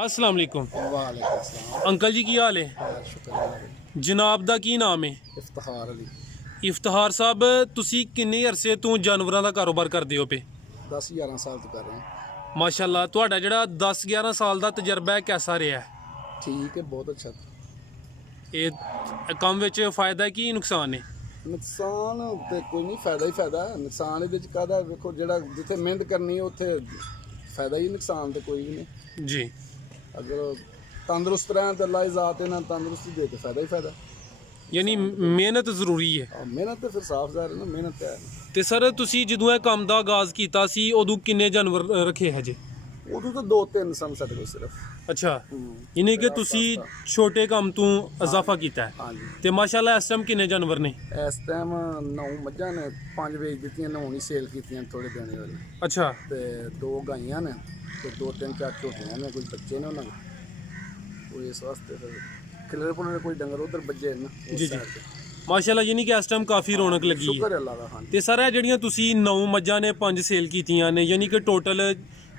अस्सलाम वालेकुम वालेकुम अस्सलाम। अंकल जी की हाल है शुक्र है। जनाब दा की नाम है इफ्तिखार अली। इफ्तिखार साहब तुसी किन्ने अरसे तो जानवरां दा कारोबार करदे हो पे 10-11 साल तो कर रहे हैं। माशाल्लाह तुहाडा जेहड़ा 10-11 साल दा तजर्बा है कैसा रहा है ठीक है, बहुत अच्छा। ਇਹ ਕੰਮ ਵਿੱਚ ਫਾਇਦਾ ਕੀ ਨੁਕਸਾਨ ਹੈ ਨੁਕਸਾਨ ਤੇ ਕੋਈ ਨਹੀਂ, ਫਾਇਦਾ ਹੀ ਫਾਇਦਾ ਹੈ। ਨੁਕਸਾਨ ਇਹਦੇ ਚ ਕਾਹਦਾ, ਵੇਖੋ ਜਿਹੜਾ ਜਿੱਥੇ ਮਿਹਨਤ ਕਰਨੀ ਹੈ ਉੱਥੇ ਫਾਇਦਾ ਹੀ, ਨੁਕਸਾਨ ਤੇ ਕੋਈ ਵੀ ਨਹੀਂ ਜੀ ਅਗਰ ਤੰਦਰੁਸਤ ਰਹਿਣ ਤਾਂ ਅੱਲਾਹ ਜ਼ਾਤ ਇਹਨਾਂ ਤੰਦਰੁਸਤੀ ਦੇ ਤੇ ਫਾਇਦਾ ਹੀ ਫਾਇਦਾ। ਯਾਨੀ ਮਿਹਨਤ ਜ਼ਰੂਰੀ ਹੈ ਮਿਹਨਤ ਤੇ ਫਿਰ ਸਾਫ਼ ਜ਼ਾਹਿਰ ਹੈ ਨਾ, ਮਿਹਨਤ ਹੈ। ਤੇ ਸਰ ਤੁਸੀਂ ਜਦੋਂ ਇਹ ਕੰਮ ਦਾ ਆਗਾਜ਼ ਕੀਤਾ ਸੀ ਉਦੋਂ ਕਿੰਨੇ ਜਾਨਵਰ ਰੱਖੇ ਹਜੇ ਉਦੋਂ ਤਾਂ 2-3 ਸਨ ਸਾਡੇ ਕੋਲ ਸਿਰਫ। ਅੱਛਾ ਯਾਨੀ ਕਿ ਤੁਸੀਂ ਛੋਟੇ ਕੰਮ ਤੋਂ ਇਜ਼ਾਫਾ ਕੀਤਾ ਹੈ ਹਾਂਜੀ ਤੇ ਮਾਸ਼ਾਅੱਲਾ ਇਸ ਟਾਈਮ ਕਿੰਨੇ ਜਾਨਵਰ ਨੇ ਇਸ ਟਾਈਮ 9 ਮੱਝਾਂ ਨੇ, 5 ਵੇਚ ਦਿੱਤੀਆਂ, 9 ਹੀ ਸੇਲ ਕੀਤੀਆਂ ਥੋੜੇ ਦਿਨਾਂ ਵਾਲੀ, ਅੱਛਾ ਤੇ 2 ਗਾਈਆਂ ਨੇ ਤੇ 2-3-4 ਝੋਟੀਆਂ ਨੇ, ਕੋਈ ਬੱਚੇ ਨੇ ਉਹਨਾਂ ਦੇ, ਕੋਈ ਇਸ ਵਾਸਤੇ ਫਿਰ ਖਿਲਰੇ ਪੁਲਰੇ ਕੋਈ ਡੰਗਰ ਉਧਰ ਬੱਜੇ ਨੇ ਉਸ ਜੀ ਜੀ side ਤੇ। ਮਾਸ਼ਾਅੱਲਾ ਯਾਨੀ ਕਿ ਇਸ ਟਾਈਮ ਕਾਫੀ ਰੌਣਕ ਲੱਗੀ ਹੈ ਸ਼ੁਕਰ ਹੈ ਅੱਲਾਹ ਦਾ। ਹਾਂ ਤੇ ਸਰ ਇਹ ਜਿਹੜੀਆਂ ਤੁਸੀਂ 9 ਮੱਝਾਂ ਨੇ 5 ਸੇਲ ਕੀਤੀਆਂ ਨੇ ਯਾਨੀ ਕਿ ਟੋਟਲ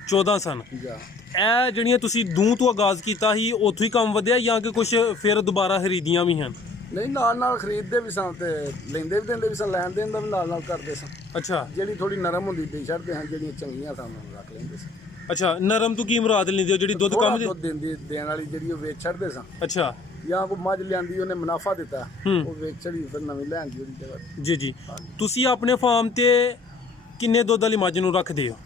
14 ਸਨ ਜਾ ਇਹ ਜਿਹੜੀਆਂ ਤੁਸੀਂ ਦੂੰ ਤੋਂ ਆਗਾਜ਼ ਕੀਤਾ ਸੀ ਉੱਥੋਂ ਹੀ ਕੰਮ ਵਧਿਆ ਜਾਂ ਕਿ ਕੁਝ ਫਿਰ ਦੁਬਾਰਾ ਖਰੀਦੀਆਂ ਵੀ ਹਨ ਨਹੀਂ, ਨਾਲ ਨਾਲ ਖਰੀਦਦੇ ਵੀ ਸਨ ਤੇ ਲੈਂਦੇ ਵੀ ਦਿੰਦੇ ਵੀ ਸਨ, ਲੈਣ ਦੇਣ ਦਾ ਵੀ ਨਾਲ ਨਾਲ ਕਰਦੇ ਸਨ। ਅੱਛਾ ਜਿਹੜੀ ਥੋੜੀ ਨਰਮ ਹੁੰਦੀ ਦੇ ਛੱਡਦੇ ਹਨ, ਜਿਹੜੀਆਂ ਚੰਗੀਆਂ ਸਨ ਉਹਨਾਂ ਨੂੰ ਰੱਖ ਲੈਂਦੇ ਸਨ। ਅੱਛਾ ਨਰਮ ਤੋਂ ਕੀ ਮੁਰਾਦ ਲੈਂਦੇ ਹੋ ਜਿਹੜੀ ਦੁੱਧ ਥੋੜ੍ਹਾ ਕੰਮ ਦੇ ਦੁੱਧ ਦਿੰਦੀ ਦੇਣ ਵਾਲੀ ਜਿਹੜੀ ਉਹ ਵੇਚ ਛੱਡਦੇ ਸਨ, ਅੱਛਾ ਜਾਂ ਕੋਈ ਮੱਝ ਲਿਆਂਦੀ ਉਹਨੇ ਮੁਨਾਫਾ ਦਿੱਤਾ ਹੂੰ। ਉਹ ਵੇਚ ਛੜੀ, ਫਿਰ ਨਵੀਂ ਲੈਂਦੀ ਉਹਦੀ ਜਗ੍ਹਾ। ਜੀ ਜੀ ਤੁਸੀਂ ਆਪਣੇ ਫਾਰਮ ਤੇ ਕਿੰਨੇ ਦੁੱਧ ਵਾਲੀ ਮੱਝ ਨੂੰ ਰੱਖਦੇ ਹੋ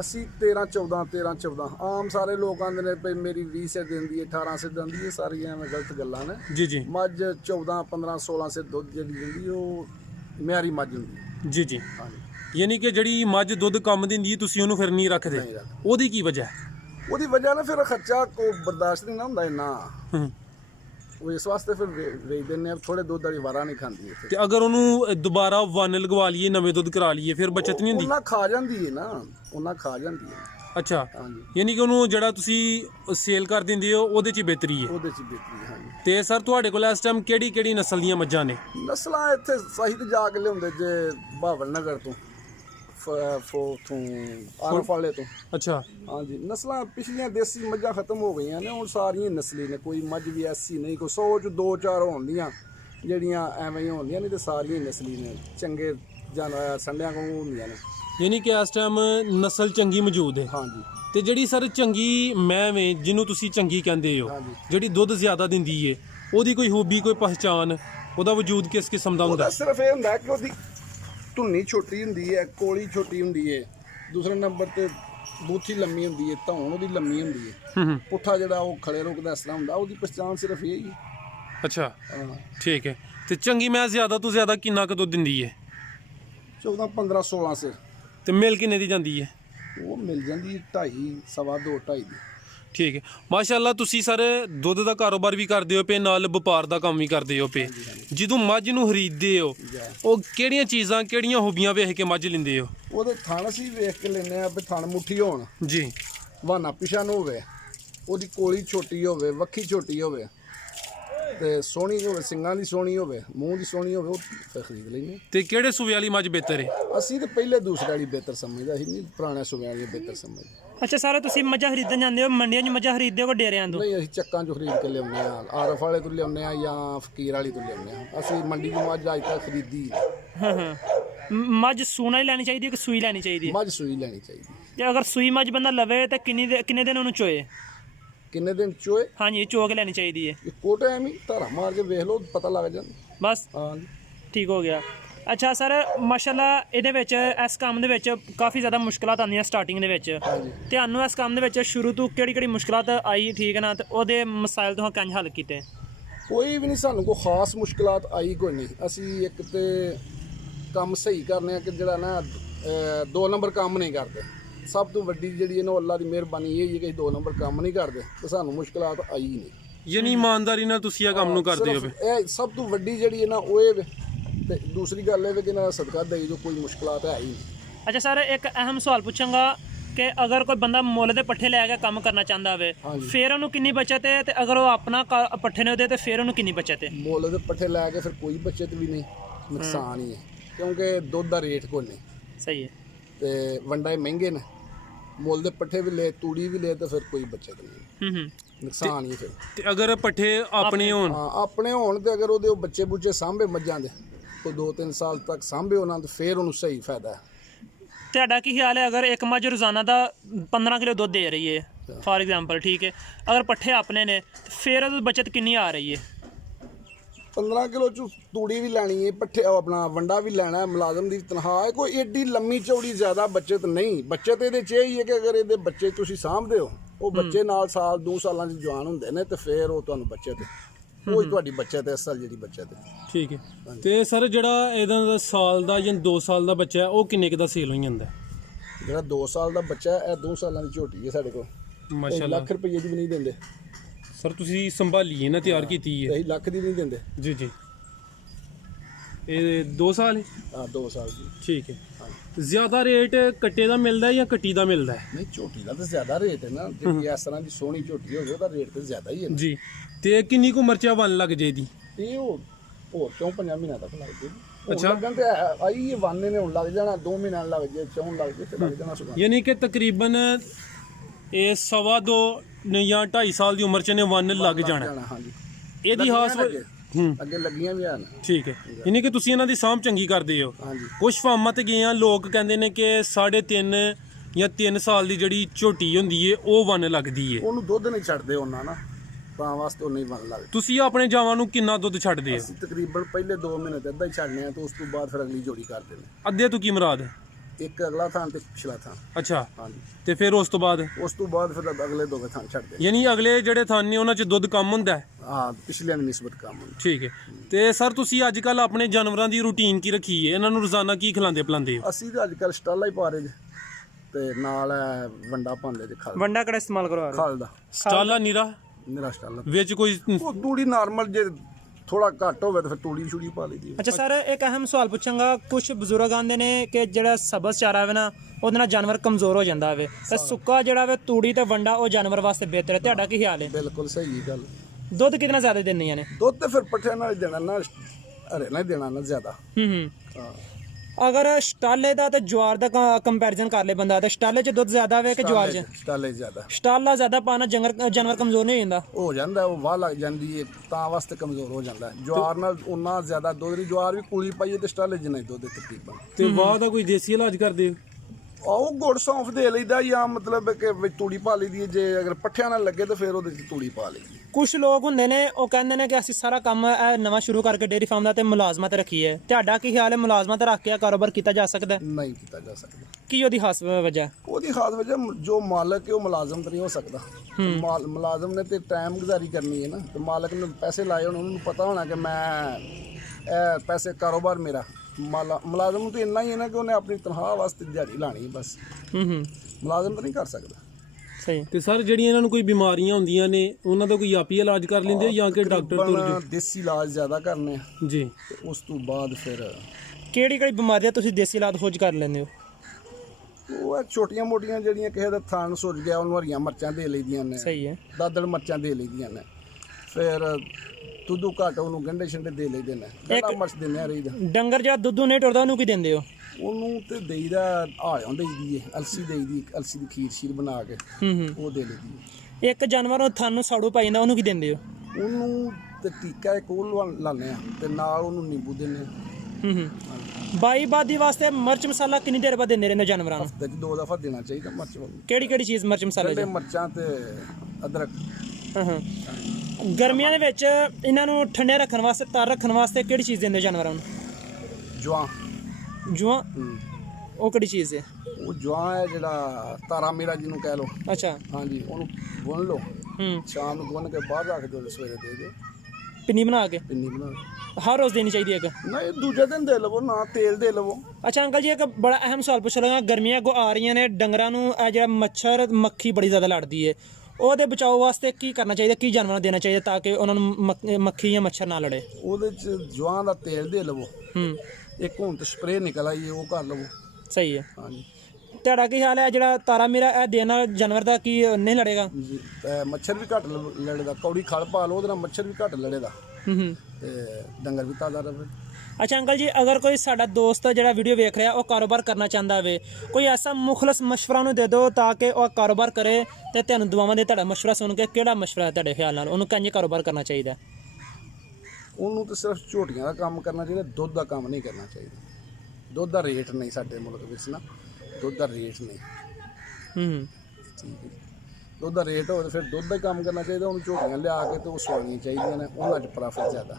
ਅਸੀਂ 13-14 ਆਮ ਸਾਰੇ ਲੋਕ ਆਂਦੇ ਨੇ ਵੀ ਮੇਰੀ 20 ਸੇ ਦਿੰਦੀ ਹੈ, 18 ਸੇ ਦਿੰਦੀ ਹੈ, ਸਾਰੀਆਂ ਐਵੇਂ ਗਲਤ ਗੱਲਾਂ ਨੇ। ਜੀ ਜੀ ਮੱਝ 14, 15, 16 ਸੇ ਦੁੱਧ ਜਿਹੜੀ ਦਿੰਦੀ ਉਹ ਮਿਆਰੀ ਮੱਝ ਹੁੰਦੀ ਹੈ। ਜੀ ਜੀ ਹਾਂਜੀ, ਯਾਨੀ ਕਿ ਜਿਹੜੀ ਮੱਝ ਦੁੱਧ ਕੰਮ ਦਿੰਦੀ ਤੁਸੀਂ ਉਹਨੂੰ ਫਿਰ ਨਹੀਂ ਰੱਖਦੇ ਨਹੀਂ ਰੱਖਦੇ। ਉਹਦੀ ਕੀ ਵਜ੍ਹਾ ਹੈ ਉਹਦੀ ਵਜ੍ਹਾ ਨਾਲ ਫਿਰ ਖਰਚਾ ਕੋ ਬਰਦਾਸ਼ਤ ਨਹੀਂ ਨਾ ਹੁੰਦਾ ਇੰਨਾ, ਹੂੰ। ਉਹ ਇਸ ਵਾਸਤੇ ਫਿਰ ਵੇਚ ਦਿੰਦੇ ਆ। ਥੋੜੇ ਦੁੱਧ ਵਾਲੀ ਵਾਰਾ ਨਹੀਂ ਖਾਂਦੀ ਇੱਥੇ। ਤੇ ਅਗਰ ਉਹਨੂੰ ਦੁਬਾਰਾ ਵਨ ਲਗਵਾ ਲਈਏ ਨਵੇਂ ਦੁੱਧ ਕਰਾ ਲਈਏ ਫਿਰ ਬਚਤ ਨਹੀਂ ਹੁੰਦੀ ਉਹਨਾਂ ਖਾ ਜਾਂਦੀ ਹੈ ਨਾ, ਉਹਨਾਂ ਖਾ ਜਾਂਦੀ ਹੈ। ਅੱਛਾ ਹਾਂਜੀ, ਯਾਨੀ ਕਿ ਉਹਨੂੰ ਜਿਹੜਾ ਤੁਸੀਂ ਸੇਲ ਕਰ ਦਿੰਦੇ ਹੋ ਉਹਦੇ 'ਚ ਹੀ ਬਿਹਤਰੀ ਹੈ ਉਹਦੇ ਚ ਬਿਹਤਰੀ ਹੈ। ਹਾਂਜੀ, ਤੇ ਸਰ ਤੁਹਾਡੇ ਕੋਲ ਇਸ ਟਾਈਮ ਕਿਹੜੀ ਕਿਹੜੀ ਨਸਲ ਦੀਆਂ ਮੱਝਾਂ ਨੇ ਨਸਲਾਂ ਇੱਥੇ ਸਹੀ ਤੇ ਜਾ ਕੇ ਲਿਆਉਂਦੇ ਜੇ ਬਹਾਵਲ ਨਗਰ ਤੋਂ, ਤੋਂ ਆਰਫ ਵਾਲੇ ਤੋਂ। ਅੱਛਾ ਹਾਂਜੀ, ਨਸਲਾਂ ਪਿਛਲੀਆਂ ਦੇਸੀ ਮੱਝਾਂ ਖਤਮ ਹੋ ਗਈਆਂ ਨੇ, ਹੁਣ ਸਾਰੀਆਂ ਨਸਲੀ ਨੇ। ਕੋਈ ਮੱਝ ਵੀ ਐਸੀ ਨਹੀਂ, ਕੋਈ 100 ਚ 2-4 ਹੋਣਦੀਆਂ ਜਿਹੜੀਆਂ ਐਵੇਂ ਹੀ ਹੋਣਦੀਆਂ, ਨਹੀਂ ਤੇ ਸਾਰੀਆਂ ਹੀ ਨਸਲੀ ਨੇ, ਚੰਗੇ ਜਾਨਵਰ ਸੰਡਿਆਂ ਕੋਲ ਹੁੰਦੀਆਂ ਨੇ। ਯਾਨੀ ਕਿ ਇਸ ਟਾਈਮ ਨਸਲ ਚੰਗੀ ਮੌਜੂਦ ਹੈ ਹਾਂਜੀ ਤੇ ਜਿਹੜੀ ਸਰ ਚੰਗੀ ਮੈਂ ਵੇ ਜਿਹਨੂੰ ਤੁਸੀਂ ਚੰਗੀ ਕਹਿੰਦੇ ਹੋ ਹਾਂਜੀ, ਜਿਹੜੀ ਦੁੱਧ ਜ਼ਿਆਦਾ ਦਿੰਦੀ ਏ ਉਹਦੀ ਕੋਈ ਖੂਬੀ ਕੋਈ ਪਹਿਚਾਨ ਉਹਦਾ ਵਜੂਦ ਕਿਸ ਕਿਸਮ ਦਾ ਹੁੰਦਾ ਉਹਦਾ ਸਿਰਫ ਇਹ ਹੁੰਦਾ ਕਿ ਉਹਦੀ ਧੁੰਨੀ ਛੋਟੀ ਹੁੰਦੀ ਹੈ, ਕੋਲੀ ਛੋਟੀ ਹੁੰਦੀ ਹੈ, ਦੂਸਰੇ ਨੰਬਰ ਤੇ ਬੂਥੀ ਲੰਮੀ ਹੁੰਦੀ ਹੈ, ਧੌਣ ਉਹਦੀ ਲੰਮੀ ਹੁੰਦੀ ਹੈ, ਹੂੰ ਪੁੱਠਾ ਜਿਹੜਾ ਉਹ ਖੜੇ ਰੁਕਦਾ ਇਸ ਤਰ੍ਹਾਂ ਹੁੰਦਾ। ਉਹਦੀ ਪਛਾਣ ਸਿਰਫ ਇਹ ਹੀ। ਅੱਛਾ ਹਾਂ, ਠੀਕ ਹੈ ਤੇ ਚੰਗੀ ਮੈਂ ਜ਼ਿਆਦਾ ਤੋਂ ਜ਼ਿਆਦਾ ਕਿੰਨਾ ਕੁ ਦੁੱਧ ਦਿੰਦੀ ਹੈ 14, 15, 16 ਸੇ ਤੇ ਮਿਲ ਕਿੰਨੇ ਦੀ ਜਾਂਦੀ ਹੈ ਉਹ ਮਿਲ ਜਾਂਦੀ 2.5, 2.5, 2.5 ਦੀ। ਠੀਕ ਹੈ ਮਾਸ਼ਾਅੱਲਾ ਤੁਸੀਂ ਸਰ ਦੁੱਧ ਦਾ ਕਾਰੋਬਾਰ ਵੀ ਕਰਦੇ ਹੋ ਪਏ ਨਾਲ ਵਪਾਰ ਦਾ ਕੰਮ ਵੀ ਕਰਦੇ ਹੋ ਪਏ ਜਦੋਂ ਮੱਝ ਨੂੰ ਖਰੀਦਦੇ ਹੋ ਉਹ ਕਿਹੜੀਆਂ ਚੀਜ਼ਾਂ ਕਿਹੜੀਆਂ ਖੂਬੀਆਂ ਵੇਖ ਕੇ ਮੱਝ ਲੈਂਦੇ ਹੋ ਉਹਦੇ ਥਣ ਅਸੀਂ ਵੇਖ ਕੇ ਲੈਂਦੇ ਆ ਵੀ ਥਣ ਮੁੱਠੀ ਹੋਣ, ਜੀ ਵਾਨਾ ਪਿਛਾ ਨੂੰ ਹੋਵੇ, ਉਹਦੀ ਕੋਲੀ ਛੋਟੀ ਹੋਵੇ, ਵੱਖੀ ਛੋਟੀ ਹੋਵੇ, ਤੇ ਸੋਹਣੀ ਹੋਵੇ, ਸਿੰਗਾਂ ਦੀ ਸੋਹਣੀ ਹੋਵੇ, ਮੂੰਹ ਦੀ ਸੋਹਣੀ ਹੋਵੇ, ਉਹ ਫਿਰ ਖਰੀਦ ਲੈਂਦੇ। ਤੇ ਕਿਹੜੇ ਸੂਬੇ ਵਾਲੀ ਮੱਝ ਬਿਹਤਰ ਹੈ ਅਸੀਂ ਤਾਂ ਪਹਿਲੇ ਦੂਸਰੇ ਵਾਲੀ ਬਿਹਤਰ ਸਮਝਦਾ ਸੀ, ਨਹੀਂ ਪੁਰਾਣੇ ਸੂਬਿਆਂ ਵਾਲੀ ਬਿਹਤਰ ਸਮਝਦੇ। ਅੱਛਾ ਸਰ ਤੁਸੀਂ ਮੱਝਾਂ ਖਰੀਦਣ ਜਾਂਦੇ ਹੋ ਮੰਡੀਆਂ 'ਚ ਮੱਝਾਂ ਖਰੀਦਦੇ ਹੋ ਕਿ ਡੇਰਿਆਂ ਤੋਂ ਨਹੀਂ, ਅਸੀਂ ਚੱਕਾਂ 'ਚੋਂ ਖਰੀਦ ਕੇ ਲਿਆਉਂਦੇ ਆ, ਆਰਫ ਵਾਲੇ ਤੋਂ ਲਿਆਉਂਦੇ ਆ ਜਾਂ ਫਕੀਰ ਵਾਲੀ ਤੋਂ ਲਿਆਉਂਦੇ ਆ। ਅਸੀਂ ਮੰਡੀ 'ਚੋਂ ਮੱਝ ਅੱਜ ਤੱਕ ਖਰੀਦੀ ਹਾਂ ਮੱਝ ਸੂਣ ਵਾਲੀ ਲੈਣੀ ਚਾਹੀਦੀ ਹੈ ਕਿ ਸੂਈ ਲੈਣੀ ਚਾਹੀਦੀ ਹੈ ਮੱਝ ਸੂਈ ਲੈਣੀ ਚਾਹੀਦੀ। ਤੇ ਅਗਰ ਸੂਈ ਮੱਝ ਬੰਦਾ ਲਵੇ ਤਾਂ ਕਿੰਨੇ ਦਿਨ ਉਹਨੂੰ ਚੋਏ ਕਿੰਨੇ ਦਿਨ ਚੋਏ ਹਾਂਜੀ ਚੋ ਕੇ ਲੈਣੀ ਚਾਹੀਦੀ ਹੈ ਇੱਕੋ ਟਾਈਮ ਹੀ ਧਾਰਾ ਮਾਰ ਕੇ ਵੇਖ ਲਓ, ਪਤਾ ਲੱਗ ਜਾਂਦਾ। ਬਸ ਹਾਂ, ਠੀਕ ਹੋ ਗਿਆ। ਅੱਛਾ ਸਰ ਮਾਸ਼ਾਅੱਲਾ ਇਹਦੇ ਵਿੱਚ ਇਸ ਕੰਮ ਦੇ ਵਿੱਚ ਕਾਫੀ ਜ਼ਿਆਦਾ ਮੁਸ਼ਕਲਾਂ ਆਉਂਦੀਆਂ ਸਟਾਰਟਿੰਗ ਦੇ ਵਿੱਚ ਹਾਂਜੀ। ਤੁਹਾਨੂੰ ਇਸ ਕੰਮ ਦੇ ਵਿੱਚ ਸ਼ੁਰੂ ਤੋਂ ਕਿਹੜੀ ਮੁਸ਼ਕਲਾਂ ਆਈ ਠੀਕ ਹੈ ਨਾ ਤੇ ਉਹਦੇ ਮਸਾਇਲ ਤੋਂ ਕਿੰਝ ਹੱਲ ਕੀਤੇ ਕੋਈ ਵੀ ਨਹੀਂ, ਸਾਨੂੰ ਕੋਈ ਖਾਸ ਮੁਸ਼ਕਲਾਤ ਆਈ ਕੋਈ ਨਹੀਂ। ਅਸੀਂ ਇੱਕ ਤੇ ਕੰਮ ਸਹੀ ਕਰਨੇ ਆ ਕਿ ਜਿਹੜਾ ਨਾ 2 ਨੰਬਰ ਕੰਮ ਨਹੀਂ ਕਰਦੇ। ਸਭ ਤੋਂ ਵੱਡੀ ਜਿਹੜੀ ਇਹਨਾਂ ਅੱਲਾ ਦੀ ਮਿਹਰਬਾਨੀ ਇਹ ਹੈ ਕਿ 2 ਨੰਬਰ ਕੰਮ ਨਹੀਂ ਕਰਦੇ ਤੇ ਸਾਨੂੰ ਮੁਸ਼ਕਲਾਤ ਆਈ ਨਹੀਂ। ਯਾਨੀ ਇਮਾਨਦਾਰੀ ਨਾਲ ਤੁਸੀਂ ਇਹ ਕੰਮ ਨੂੰ ਕਰਦੇ ਹੋ ਸਿਰਫ ਇਹ ਸਭ ਤੋਂ ਵੱਡੀ ਜਿਹੜੀ ਹੈ ਨਾ ਉਹ ਇਹ ਵੇ। ਤੇ ਦੂਸਰੀ ਗੱਲ ਇਹ ਵੇ ਕਿ ਇਹਨਾਂ ਦਾ ਸਦਕਾ ਦੇਈ ਜੋ ਕੋਈ ਮੁਸ਼ਕਲਾਤ ਹੈ ਹੀ ਨਹੀਂ। ਅੱਛਾ ਸਰ ਇੱਕ ਅਹਿਮ ਸਵਾਲ ਪੁੱਛਾਂਗਾ ਕਿ ਅਗਰ ਕੋਈ ਬੰਦਾ ਮੁੱਲ ਦੇ ਪੱਠੇ ਲੈ ਕੇ ਕੰਮ ਕਰਨਾ ਚਾਹੁੰਦਾ ਹੋਵੇ ਫਿਰ ਉਹਨੂੰ ਕਿੰਨੀ ਬਚਤ ਹੈ ਤੇ ਅਗਰ ਉਹ ਆਪਣਾ ਪੱਠੇ ਨੇ ਉਹਦੇ ਤੇ ਫਿਰ ਉਹਨੂੰ ਕਿੰਨੀ ਬਚਤ ਹੈ ਮੁੱਲ ਦੇ ਪੱਠੇ ਲੈ ਕੇ ਫਿਰ ਕੋਈ ਬਚਤ ਵੀ ਨਹੀਂ, ਨੁਕਸਾਨ ਹੀ ਹੈ, ਕਿਉਂਕਿ ਦੁੱਧ ਦਾ ਰੇਟ ਕੋਈ ਨਹੀਂ ਸਹੀ ਹੈ ਤੇ ਵੰਡਾ ਮਹਿੰਗੇ ਨੇ ਮੁੱਲ ਦੇ ਪੱਠੇ ਵੀ ਲੈ ਤੂੜੀ ਵੀ ਲੈ ਤੇ ਫਿਰ ਕੋਈ ਬੱਚਤ ਨਹੀਂ, ਹੂੰ ਨੁਕਸਾਨ ਹੀ ਫਿਰ। ਤੇ ਅਗਰ ਪੱਠੇ ਆਪਣੇ ਹੋਣ, ਹਾਂ ਆਪਣੇ ਹੋਣ ਤੇ ਅਗਰ ਉਹਦੇ ਉਹ ਬੱਚੇ ਬੁੱਚੇ ਸਾਂਭੇ ਮੱਝਾਂ ਦੇ ਕੋਈ 2-3 ਸਾਲ ਤੱਕ ਸਾਂਭੇ ਉਹਨਾਂ ਤੇ ਫਿਰ ਉਹਨੂੰ ਸਹੀ ਫਾਇਦਾ ਹੈ। ਤੁਹਾਡਾ ਕੀ ਖਿਆਲ ਹੈ, ਅਗਰ ਇੱਕ ਮੱਝ ਰੋਜ਼ਾਨਾ ਦਾ 15 ਕਿਲੋ ਦੁੱਧ ਦੇ ਰਹੀ ਹੈ ਫਾਰ ਐਗਜ਼ਾਮਪਲ, ਠੀਕ ਹੈ, ਅਗਰ ਪੱਠੇ ਆਪਣੇ ਨੇ ਤੇ ਫਿਰ ਉਹਦੀ ਬਚਤ ਕਿੰਨੀ ਆ ਰਹੀ ਹੈ? 15 ਕਿਲੋ ਚ ਤੂੜੀ ਵੀ ਲੈਣੀ ਹੈ, ਪੱਠੇ ਉਹ ਆਪਣਾ ਵੰਡਾ ਵੀ ਲੈਣਾ ਹੈ, ਮੁਲਾਜ਼ਮ ਦੀ ਤਨਖਾਹ ਹੈ, ਕੋਈ ਏਡੀ ਲੰਮੀ ਚੌੜੀ ਜ਼ਿਆਦਾ ਬਚਤ ਨਹੀਂ। ਬਚਤ ਇਹਦੇ ਚ ਇਹ ਹੀ ਹੈ ਕਿ ਅਗਰ ਇਹਦੇ ਬੱਚੇ ਤੁਸੀਂ ਸਾਂਭਦੇ ਹੋ, ਉਹ ਬੱਚੇ ਨਾਲ ਸਾਲ 2 ਸਾਲਾਂ 'ਚ ਜਵਾਨ ਹੁੰਦੇ ਨੇ ਤੇ ਫਿਰ ਉਹ ਤੁਹਾਨੂੰ ਬੱਚਤ ਉਹ ਹੀ ਤੁਹਾਡੀ ਬੱਚਤ ਹੈ, ਅਸਲ ਜਿਹੜੀ ਬੱਚਤ ਹੈ। ਠੀਕ ਹੈ। ਤੇ ਸਰ ਜਿਹੜਾ ਇਹਦਾ ਦਾ ਸਾਲ ਦਾ ਜਾਂ 2 ਸਾਲ ਦਾ ਬੱਚਾ ਹੈ, ਉਹ ਕਿੰਨੇ ਕੁ ਦਾ ਸੇਲ ਹੋ ਜਾਂਦਾ? ਜਿਹੜਾ 2 ਸਾਲ ਦਾ ਬੱਚਾ ਹੈ, ਇਹ 2 ਸਾਲਾਂ ਦੀ ਝੋਟੀ ਹੈ ਸਾਡੇ ਕੋਲ, ਮਾਸ਼ਾਅੱਲਾ। ਲੱਖ ਰੁਪਏ ਦੀ ਵੀ ਨਹੀਂ ਦਿੰਦੇ ਸਰ ਤੁਸੀਂ ਸੰਭਾਲੀ ਨਾ, ਤਿਆਰ ਕੀਤੀ ਹੈ? ਅਸੀਂ ਲੱਖ ਦੀ ਵੀ ਨਹੀਂ ਦਿੰਦੇ ਜੀ ਜੀ। ਇਹ 2 ਸਾਲ ਹੈ? ਹਾਂ 2 ਸਾਲ ਦੀ। ਠੀਕ ਹੈ। ਜ਼ਿਆਦਾ ਰੇਟ ਕੱਟੇ ਦਾ ਮਿਲਦਾ ਜਾਂ ਕੱਟੀ ਦਾ ਮਿਲਦਾ ਹੈ? ਨਹੀਂ ਝੋਟੀ ਦਾ ਤਾਂ ਜ਼ਿਆਦਾ ਰੇਟ ਹੈ ਨਾ, ਜਿਹੜੀ ਇਸ ਤਰ੍ਹਾਂ ਦੀ ਸੋਹਣੀ ਝੋਟੀ ਹੋਵੇ ਉਹਦਾ ਰੇਟ ਤਾਂ ਜ਼ਿਆਦਾ ਹੀ ਹੈ ਨਾ। ਜੀ। ਤੇ ਕਿੰਨੀ ਕੁ ਮਿਰਚਾ ਬਣ ਲੱਗ ਜੇ ਦੀ? ਇਹ ਉਹ ਹੋਰ ਕਿਉਂ 5 ਮਹੀਨਿਆਂ ਤੱਕ ਲੱਗ ਜੇ। ਅੱਛਾ। ਲੱਗਣ ਤੇ ਆਈ ਇਹ ਵਾਨੇ ਨੇ ਹੁਣ ਲੱਗ ਜਾਣਾ, 2 ਮਹੀਨਿਆਂ ਨੂੰ ਲੱਗ ਜੇ, 4 ਲੱਗ ਜੇ ਤੇ ਲੱਗ ਜਾਣਾ ਸੁਣਾ। ਯਾਨੀ ਕਿ ਤਕਰੀਬਨ ਇਹ 2.5 ਜਾਂ 2.5 ਸਾਲ ਦੀ ਉਮਰ ਚ ਨੇ ਵਨ ਲੱਗ ਜਾਣਾ। ਹਾਂਜੀ ਇਹਦੀ ਖਾਸ ਅੱਗੇ ਲੱਗੀਆਂ ਵੀ ਹਨ। ਠੀਕ ਹੈ। ਯਾਨੀ ਕਿ ਤੁਸੀਂ ਇਹਨਾਂ ਦੀ ਸਾਂਭ ਚੰਗੀ ਕਰਦੇ ਹੋ। ਹਾਂਜੀ। ਕੁਝ ਫਾਰਮਾਂ ਤੇ ਗਏ ਆ, ਲੋਕ ਕਹਿੰਦੇ ਨੇ ਕਿ 3.5 ਜਾਂ 3 ਸਾਲ ਦੀ ਜਿਹੜੀ ਝੋਟੀ ਹੁੰਦੀ ਏ ਉਹ ਵਨ ਲੱਗਦੀ ਏ। ਉਹਨੂੰ ਦੁੱਧ ਨਹੀਂ ਛੱਡਦੇ ਉਹਨਾਂ ਨਾ, ਤਾਂ ਵਾਸਤੇ ਉਹ ਨਹੀਂ ਬਣ ਲੱਗਦਾ। ਤੁਸੀਂ ਆਪਣੇ ਜਾਵਾਂ ਨੂੰ ਕਿੰਨਾ ਦੁੱਧ ਛੱਡਦੇ ਹੋ? ਅਸੀਂ ਤਕਰੀਬਨ ਪਹਿਲੇ 2 ਮਹੀਨੇ ਤੇ ਅੱਧਾ ਹੀ ਛੱਡਨੇ ਆ, ਤੇ ਉਸ ਤੋਂ ਬਾਅਦ ਫਿਰ ਅਗਲੀ ਜੋੜੀ ਕਰਦੇ ਨੇ। ਅੱਧੇ ਤੋਂ ਕੀ ਮੁਰਾਦ? ਇੱਕ ਅਗਲਾ ਥਾਂ ਤੇ ਪਿਛਲਾ ਥਾਂ। ਅੱਛਾ। ਹਾਂਜੀ। ਤੇ ਫਿਰ ਉਸ ਤੋਂ ਬਾਅਦ ਫਿਰ ਅਗਲੇ 2 ਥਾਂ ਛੱਡਦੇ। ਯਾਨੀ ਅਗਲੇ ਜਿਹੜੇ ਥਾਂ ਨੇ ਉਹਨਾਂ 'ਚ ਦੁੱਧ ਕੰਮ ਹੁੰਦਾ ਹੈ? ਹਾਂ ਪਿਛਲਿਆਂ ਦੀ ਨਿਸਬਤ ਕੰਮ ਹੁੰਦਾ। ਠੀਕ ਹੈ। ਤੇ ਸਰ ਤੁਸੀਂ ਅੱਜ ਕੱਲ ਆਪਣੇ ਜਾਨਵਰਾਂ ਦੀ ਰੂਟੀਨ ਕੀ ਰੱਖੀ ਹੈ? ਇਹਨਾਂ ਨੂੰ ਰੋਜ਼ਾਨਾ ਕੀ ਖਿਲਾਉਂਦੇ ਪਿਲਾਉਂਦੇ ਹੋ? ਅਸੀਂ ਤਾਂ ਅੱਜ ਕੱਲ ਸਟਾਲਾ ਹੀ ਪਾ ਰਹੇ ਜੀ, ਤੇ ਨਾਲ ਵੰਡਾ ਪਾਉਂਦੇ ਜੀ ਖਾਲ ਵੰਡਾ ਕਿਹੜਾ ਇਸਤੇਮਾਲ ਕਰਵਾ ਰਹੇ? ਖਾਲ ਦਾ ਸਟਾਲਾ ਨੀਰਾ ਨਿਰਾ ਸਟਾਲਾ। ਵਿੱਚ ਕੋਈ ਉਹ ਤੂੜੀ ਨਾਰਮਲ, ਜੇ ਥੋੜਾ ਘੱਟ ਹੋਵੇ ਤਾਂ ਫਿਰ ਤੂੜੀ ਛੁੜੀ ਪਾ ਲਈਦੀ ਹੈ। ਅੱਛਾ ਸਰ, ਇੱਕ ਅਹਿਮ ਸਵਾਲ ਪੁੱਛਾਂਗਾ। ਕੁਝ ਬਜ਼ੁਰਗ ਆਂਦੇ ਨੇ ਕਿ ਜਿਹੜਾ ਸਬਜ਼ ਚਾਰਾ ਵੇ ਨਾ, ਉਹਦੇ ਨਾਲ ਜਾਨਵਰ ਕਮਜ਼ੋਰ ਹੋ ਜਾਂਦਾ ਵੇ, ਤੇ ਸੁੱਕਾ ਜਿਹੜਾ ਵੇ ਤੂੜੀ ਤੇ ਵੰਡਾ ਉਹ ਜਾਨਵਰ ਵਾਸਤੇ ਬਿਹਤਰ ਹੈ। ਤੁਹਾਡਾ ਕੀ ਖਿਆਲ ਹੈ? ਬਿਲਕੁਲ ਸਹੀ ਗੱਲ। ਦੁੱਧ ਕਿੰਨਾ ਜ਼ਿਆਦਾ ਦਿੰਦੀਆਂ ਨੇ? ਦੁੱਧ ਤੇ ਫਿਰ ਪੱਠਿਆਂ ਨਾਲ ਹੀ ਦੇਣਾ ਨਾ, ਹਰੇ ਨਾਲ ਹੀ ਦੇਣਾ ਨਾ ਜ਼ਿਆਦਾ। ਹਾਂ। ਅਗਰ ਸਟਾਲੇ ਦਾ ਤੇ ਜਵਾਰ ਦਾ ਕੰਪੈਰੀਜ਼ਨ ਕਰ ਲੇ ਬੰਦਾ, ਤੇ ਸਟਾਲੇ 'ਚ ਦੁੱਧ ਜ਼ਿਆਦਾ ਵੇ ਕਿ ਜਵਾਰ 'ਚ? ਸਟਾਲੇ ਜ਼ਿਆਦਾ। ਸਟਾਲਾ ਜ਼ਿਆਦਾ ਪਾਣਾ ਜਾਨਵਰ ਕਮਜ਼ੋਰ ਨਹੀਂ ਹੋ ਜਾਂਦਾ? ਹੋ ਜਾਂਦਾ, ਉਹ ਵਾਹ ਲੱਗ ਜਾਂਦੀ ਹੈ ਤਾਂ ਵਾਸਤੇ ਕਮਜ਼ੋਰ ਹੋ ਜਾਂਦਾ। ਜਵਾਰ ਨਾਲ ਉਹਨਾਂ ਜ਼ਿਆਦਾ ਦੁੱਧ ਨਹੀਂ, ਜਵਾਰ ਵੀ ਕੁਲੀ ਪਾਈਏ ਤੇ ਸਟਾਲੇ ਜਿੰਨਾ ਹੀ ਦੁੱਧ ਤਕਰੀਬਨ। ਤੇ ਵਾਹ ਦਾ ਕੋਈ ਦੇਸੀ ਇਲਾਜ ਕਰਦੇ ਹੋ? ਉਹ ਗੁੜ ਸੌਂਫ ਦੇ ਲਈਦਾ, ਜਾਂ ਮਤਲਬ ਕਿ ਵਿੱਚ ਤੂੜੀ ਪਾ ਲਈਦੀ ਹੈ। ਜੇ ਅਗਰ ਪੱਠਿਆਂ ਨਾਲ ਲੱਗੇ ਤਾਂ ਫਿਰ ਉਹਦੇ 'ਚ ਤੂੜੀ ਪਾ ਲਈਦੀ। ਕੁਝ ਲੋਕ ਹੁੰਦੇ ਨੇ ਉਹ ਕਹਿੰਦੇ ਨੇ ਕਿ ਅਸੀਂ ਸਾਰਾ ਕੰਮ ਇਹ ਨਵਾਂ ਸ਼ੁਰੂ ਕਰਕੇ ਡੇਅਰੀ ਫਾਰਮ ਦਾ ਤੇ ਮੁਲਾਜ਼ਮਾਂ ਤੇ ਰੱਖੀ ਹੈ। ਤੁਹਾਡਾ ਕੀ ਖਿਆਲ ਹੈ, ਮੁਲਾਜ਼ਮਾਂ ਤੇ ਰੱਖ ਕੇ ਕਾਰੋਬਾਰ ਕੀਤਾ ਜਾ ਸਕਦਾ? ਨਹੀਂ ਕੀਤਾ ਜਾ ਸਕਦਾ। ਕੀ ਉਹਦੀ ਖਾਸ ਵਜ੍ਹਾ? ਉਹਦੀ ਖਾਸ ਵਜ੍ਹਾ ਜੋ ਮਾਲਕ ਹੈ ਉਹ ਮੁਲਾਜ਼ਮ ਤਾਂ ਨਹੀਂ ਹੋ ਸਕਦਾ। ਮੁਲਾਜ਼ਮ ਨੇ ਤੇ ਟਾਈਮ ਗੁਜ਼ਾਰੀ ਕਰਨੀ ਹੈ ਨਾ, ਤੇ ਮਾਲਕ ਨੇ ਪੈਸੇ ਲਾਏ ਹੋਣ, ਉਹਨੂੰ ਪਤਾ ਹੋਣਾ ਕਿ ਮੈਂ ਇਹ ਪੈਸੇ ਕਾਰੋਬਾਰ ਮੇਰਾ। ਮੁਲਾਜ਼ਮ ਨੂੰ ਤਾਂ ਇੰਨਾ ਹੀ ਹੈ ਨਾ ਕਿ ਉਹਨੇ ਆਪਣੀ ਤਨਖਾਹ ਵਾਸਤੇ ਦਿਹਾੜੀ ਲਾਣੀ ਬਸ। ਮੁਲਾਜ਼ਮ ਤਾਂ ਨਹੀਂ ਕਰ ਸਕਦਾ। ਸਹੀ। ਤੇ ਸਰ ਜਿਹੜੀਆਂ ਇਹਨਾਂ ਨੂੰ ਕੋਈ ਬਿਮਾਰੀਆਂ ਹੁੰਦੀਆਂ ਨੇ ਉਹਨਾਂ ਦਾ ਕੋਈ ਆਪੀ ਇਲਾਜ ਕਰ ਲੈਂਦੇ ਹੋ ਜਾਂ ਕਿ ਡਾਕਟਰ ਤੋਂ? ਦੇਸੀ ਇਲਾਜ ਜ਼ਿਆਦਾ ਕਰਨੇ ਆ ਜੀ। ਤੇ ਉਸ ਤੋਂ ਬਾਅਦ ਫਿਰ ਕਿਹੜੀ ਬਿਮਾਰੀਆਂ ਤੁਸੀਂ ਦੇਸੀ ਇਲਾਜ ਖੋਜ ਕਰ ਲੈਂਦੇ ਹੋ? ਉਹ ਛੋਟੀਆਂ ਮੋਟੀਆਂ ਜਿਹੜੀਆਂ ਕਿਸੇ ਦਾ ਥਣ ਸੁੱਜ ਗਿਆ ਉਹਨੂੰ ਹਰੀਆਂ ਮਿਰਚਾਂ ਦੇ ਲਈਦੀਆਂ ਨੇ। ਸਹੀ ਹੈ। ਦਾਦੜ ਮਿਰਚਾਂ ਦੇ ਲਈਦੀਆਂ ਨੇ। ਫਿਰ ਦੁੱਧੂ ਘੱਟ ਉਹਨੂੰ ਗੰਢੇ ਛੰਡੇ ਦੇ ਲਈਦੇ ਨੇ। ਗੰਢਾ ਮਿਰਚ ਦਿੰਦੇ ਆ ਰਹੀਦਾ। ਡੰਗਰ ਜਿਹੜਾ ਦੁੱਧ ਨਹੀਂ ਟੁਰਦਾ ਉਹਨੂੰ ਕੀ ਦਿੰਦੇ ਹੋ? ਉਹਨੂੰ ਤੇ ਦੇਈਦਾ ਆਲਿਆਂ ਦੇਈਦੀ ਹੈ, ਅਲਸੀ ਦੇਈਦੀ, ਅਲਸੀ ਦੀ ਖੀਰ ਬਣਾ ਕੇ ਉਹ ਦੇ ਲਈਦੀ ਹੈ। ਇੱਕ ਜਾਨਵਰ ਨੂੰ ਥਣ ਨੂੰ ਸਾੜੂ ਪੈ ਜਾਂਦਾ, ਉਹਨੂੰ ਕੀ ਦਿੰਦੇ ਹੋ? ਉਹਨੂੰ ਤੇ ਟੀਕਾ ਇੱਕ ਉਹ ਲਾਉਂਦੇ ਆ, ਤੇ ਨਾਲ ਉਹਨੂੰ ਨਿੰਬੂ ਦਿੰਦੇ ਆ। ਬਾਦੀ ਵਾਸਤੇ ਮਿਰਚ ਮਸਾਲਾ ਕਿੰਨੀ ਦੇਰ ਬਾਅਦ ਦਿੰਦੇ ਰਹਿੰਦੇ ਜਾਨਵਰਾਂ ਨੂੰ? ਹਫ਼ਤੇ 'ਚ 2 ਦਫਾ ਦੇਣਾ ਚਾਹੀਦਾ ਮਿਰਚ। ਕਿਹੜੀ ਚੀਜ਼ ਮਿਰਚ ਮਸਾਲੇ ਗੰਢੇ ਦੀ? ਮਿਰਚਾਂ ਤੇ ਅਦਰਕ। ਗਰਮੀਆਂ ਦੇ ਵਿੱਚ ਇਹਨਾਂ ਨੂੰ ਠੰਡੇ ਰੱਖਣ ਵਾਸਤੇ, ਤਰ ਰੱਖਣ ਵਾਸਤੇ ਕਿਹੜੀ ਚੀਜ਼ ਦਿੰਦੇ ਜਾਨਵਰਾਂ ਨੂੰ? ਜਵਾਂ। ਜੂਆਂ? ਉਹ ਕਿਹੜੀ ਚੀਜ਼ ਹੈ? ਉਹ ਜਵਾਂ ਹੈ ਜਿਹੜਾ ਤਾਰਾ ਮੇਰਾ ਜਿਹਨੂੰ ਕਹਿ ਲਓ। ਅੱਛਾ। ਹਾਂਜੀ, ਉਹਨੂੰ ਗੁੰਨ ਲਓ, ਸ਼ਾਮ ਨੂੰ ਗੁੰਨ ਕੇ ਬਾਹਰ ਰੱਖ ਦਿਓ, ਸਵੇਰੇ ਦੇ ਦਿਓ ਪਿੰਨੀ ਬਣਾ ਕੇ। ਪਿੰਨੀ ਬਣਾ ਕੇ। ਹਰ ਰੋਜ਼ ਦੇਣੀ ਚਾਹੀਦੀ ਹੈ ਇੱਕ? ਨਹੀਂ, ਦੂਜੇ ਦਿਨ ਦੇ ਲਵੋ, ਨਾ ਤੇਲ ਦੇ ਲਵੋ। ਅੱਛਾ ਅੰਕਲ ਜੀ, ਇੱਕ ਬੜਾ ਅਹਿਮ ਸਵਾਲ ਪੁੱਛ ਰਿਹਾ। ਗਰਮੀਆਂ ਅੱਗੋਂ ਆ ਰਹੀਆਂ ਨੇ, ਡੰਗਰਾਂ ਨੂੰ ਇਹ ਜਿਹੜਾ ਮੱਛਰ ਮੱਖੀ ਬੜੀ ਜ਼ਿਆਦਾ ਲੜਦੀ ਹੈ, ਉਹਦੇ ਬਚਾਓ ਵਾਸਤੇ ਕੀ ਕਰਨਾ ਚਾਹੀਦਾ? ਕੀ ਜਾਨਵਰਾਂ ਨੂੰ ਦੇਣਾ ਚਾਹੀਦਾ ਤਾਂ ਕਿ ਉਹਨਾਂ ਨੂੰ ਮੱਖੀ ਜਾਂ ਮੱਛਰ ਨਾ ਲੜੇ? ਉਹਦੇ 'ਚ ਜਵਾਂ ਦਾ ਤੇਲ ਦੇ ਲਵੋ। ਇੱਕ ਹੁਣ ਤੇ ਸਪਰੇਅ ਨਿਕਲ ਆਈ ਹੈ, ਉਹ ਕਰ ਲਵੋ। ਸਹੀ ਹੈ। ਹਾਂਜੀ। ਤੁਹਾਡਾ ਕੀ ਹਾਲ ਹੈ? ਜਿਹੜਾ ਤਾਰਾ ਮੇਰਾ ਇਹ ਦੇਣ ਨਾਲ ਜਾਨਵਰ ਦਾ ਕੀ ਨਹੀਂ ਲੜੇਗਾ? ਮੱਛਰ ਵੀ ਘੱਟ ਲੜੇਗਾ। ਕੌੜੀ ਖਲ ਪਾ ਲਓ, ਉਹਦੇ ਨਾਲ ਮੱਛਰ ਵੀ ਘੱਟ ਲੜੇਗਾ, ਤੇ ਡੰਗਰ ਵੀ ਤਾਜ਼ਾ ਰਹੇ। ਅੱਛਾ ਅੰਕਲ ਜੀ, ਅਗਰ ਕੋਈ ਸਾਡਾ ਦੋਸਤ ਜਿਹੜਾ ਵੀਡੀਓ ਵੇਖ ਰਿਹਾ ਉਹ ਕਾਰੋਬਾਰ ਕਰਨਾ ਚਾਹੁੰਦਾ ਹੋਵੇ, ਕੋਈ ਐਸਾ ਮੁਖਲਸ ਮਸ਼ਵਰਾ ਉਹਨੂੰ ਦੇ ਦਿਓ ਤਾਂ ਕਿ ਉਹ ਕਾਰੋਬਾਰ ਕਰੇ, ਤੇ ਤੁਹਾਨੂੰ ਦੁਆਵਾਂ ਦੇ ਤੁਹਾਡਾ ਮਸ਼ਵਰਾ ਸੁਣ ਕੇ ਕਿਹੜਾ ਮਸ਼ਵਰਾ ਹੈ ਤੁਹਾਡੇ ਖਿਆਲ ਨਾਲ ਉਹਨੂੰ ਕਿੰਜ ਕਾਰੋਬਾਰ ਕਰਨਾ ਚਾਹੀਦਾ? ਉਹਨੂੰ ਤਾਂ ਸਿਰਫ ਝੋਟੀਆਂ ਦਾ ਕੰਮ ਕਰਨਾ ਚਾਹੀਦਾ, ਦੁੱਧ ਦਾ ਕੰਮ ਨਹੀਂ ਕਰਨਾ ਚਾਹੀਦਾ। ਦੁੱਧ ਦਾ ਰੇਟ ਨਹੀਂ ਸਾਡੇ ਮੁਲਕ ਵਿੱਚ ਨਾ, ਦੁੱਧ ਦਾ ਰੇਟ ਨਹੀਂ। ਹੂੰ ਠੀਕ ਹੈ, ਦੁੱਧ ਦਾ ਰੇਟ ਹੋਵੇ ਤਾਂ ਫਿਰ ਦੁੱਧ ਦਾ ਹੀ ਕੰਮ ਕਰਨਾ ਚਾਹੀਦਾ। ਉਹਨੂੰ ਝੋਟੀਆਂ ਲਿਆ ਕੇ ਤੇ ਉਹ ਸਵਾਉਣੀਆਂ ਚਾਹੀਦੀਆਂ ਨੇ, ਉਹਨਾਂ 'ਚ ਪ੍ਰੋਫਿਟ ਜ਼ਿਆਦਾ।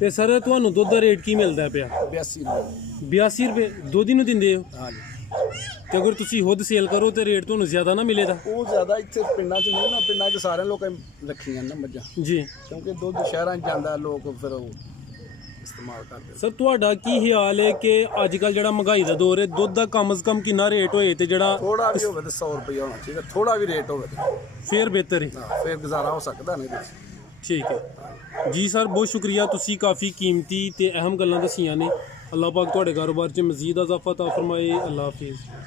ਤੇ ਸਰ ਤੁਹਾਨੂੰ ਦੁੱਧ ਦਾ ਰੇਟ ਕੀ ਮਿਲਦਾ ਪਿਆ? 82 ਰੁਪਏ। 82 ਰੁਪਏ ਦੁੱਧ ਹੀ ਨੂੰ ਦਿੰਦੇ ਹੋ? ਹਾਂਜੀ। ਤੇ ਅਗਰ ਤੁਸੀਂ ਖੁਦ ਸੇਲ ਕਰੋ ਤੇ ਰੇਟ ਤੁਹਾਨੂੰ ਜ਼ਿਆਦਾ ਨਾ ਮਿਲੇਗਾ? ਉਹ ਜ਼ਿਆਦਾ ਇੱਥੇ ਪਿੰਡਾਂ 'ਚ ਨਹੀਂ ਨਾ, ਪਿੰਡਾਂ 'ਚ ਸਾਰਿਆਂ ਲੋਕਾਂ ਨੇ ਰੱਖੀਆਂ ਨਾ ਮੱਝਾਂ, ਜੀ। ਕਿਉਂਕਿ ਦੁੱਧ ਸ਼ਹਿਰਾਂ 'ਚ ਜਾਂਦਾ, ਲੋਕ ਫਿਰ ਉਹ ਇਸਤੇਮਾਲ ਕਰਦੇ। ਸਰ ਤੁਹਾਡਾ ਕੀ ਖਿਆਲ ਹੈ ਕਿ ਅੱਜ ਕੱਲ ਜਿਹੜਾ ਮਹਿੰਗਾਈ ਦਾ ਦੌਰ ਹੈ, ਦੁੱਧ ਦਾ ਕਮ ਸੇ ਕਮ ਕਿੰਨਾ ਰੇਟ ਹੋਏ ਤੇ ਜਿਹੜਾ ਥੋੜਾ ਵੀ ਹੋਵੇ ਤਾਂ 100 ਰੁਪਏ ਹੋਣਾ ਚਾਹੀਦਾ, ਥੋੜਾ ਵੀ ਰੇਟ ਹੋਵੇ ਤਾਂ ਫੇਰ ਬਿਹਤਰ ਹੈ? ਫਿਰ ਗੁਜ਼ਾਰਾ ਹੋ ਸਕਦਾ ਨਹੀਂ। ਠੀਕ ਹੈ ਜੀ ਸਰ, ਬਹੁਤ ਸ਼ੁਕਰੀਆ, ਤੁਸੀਂ ਕਾਫੀ ਕੀਮਤੀ ਤੇ ਅਹਿਮ ਗੱਲਾਂ ਦੱਸੀਆਂ ਨੇ। ਅੱਲਾਹ ਪਾਕ ਤੁਹਾਡੇ ਕਾਰੋਬਾਰ 'ਚ ਮਜ਼ੀਦ ਇਜ਼ਾਫਾ ਤਾ ਫਰਮਾਏ। ਅੱਲਾਹ ਹਾਫਿਜ਼।